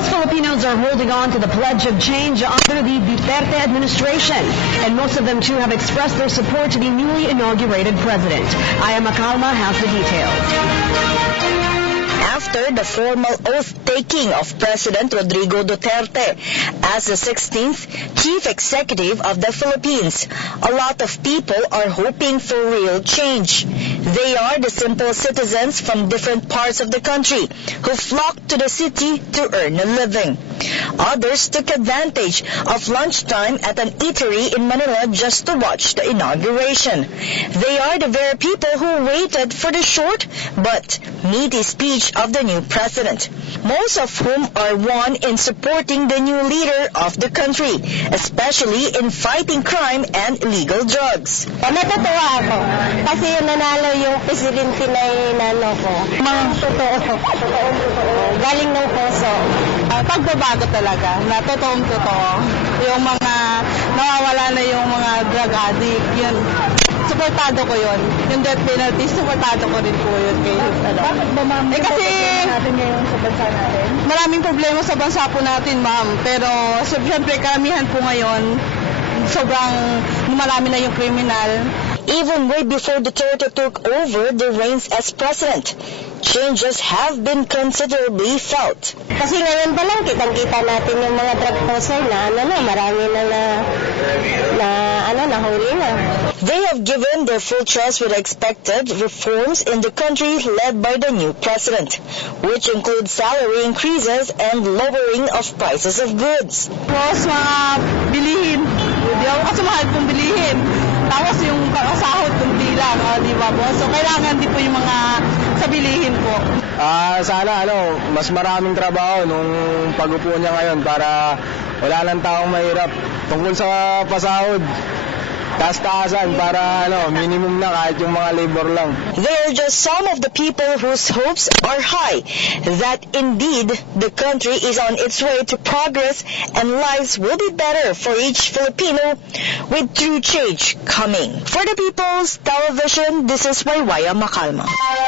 Most Filipinos are holding on to the pledge of change under the Duterte administration, and most of them too have expressed their support to the newly inaugurated president. Aya Macalma has the details. After the formal oath-taking of President Rodrigo Duterte as the 16th Chief Executive of the Philippines, a lot of people are hoping for real change. They are the simple citizens from different parts of the country who flocked to the city to earn a living. Others took advantage of lunchtime at an eatery in Manila just to watch the inauguration. They are the very people who waited for the short but meaty speech of the new president, most of whom are one in supporting the new leader of the country, especially in fighting crime and illegal drugs. Natutuwa ako kasi yung nanalo yung presidente na inano ko. Mga totoo. Galing ng puso. Pagbabago talaga, na totoong-totoo. Yung mga nawawala na yung mga drug addict, yun. Suportado ko yun. Yung death penalty, suportado ko rin po yun. Bakit ba, ma'am? Kasi natin ngayon sa bansa natin? maraming problema sa bansa po natin, ma'am. Pero siyempre, karamihan po ngayon, sobrang marami na yung kriminal. Even way before Duterte took over the reins as president, changes have been considerably felt. Kasi ngayon pa lang, kitang-kita natin yung mga drug poser na marami na nahuli na. They have given their full trust with expected reforms in the country led by the new president, which include salary increases and lowering of prices of goods. Tapos mga bilihin. Hindi ako kasi mahal kong bilihin. Tapos yung sahod kunti lang, di ba po? So kailangan din po yung mga sa bilihin po. Sana mas maraming trabaho nung pag-upo niya ngayon para wala lang taong mahirap. Tungkol sa pasahod, taas-taasan para minimum na kahit yung mga labor lang. They are just some of the people whose hopes are high that indeed the country is on its way to progress and lives will be better for each Filipino with true change coming. For the People's Television, this is Waywaya Macalma.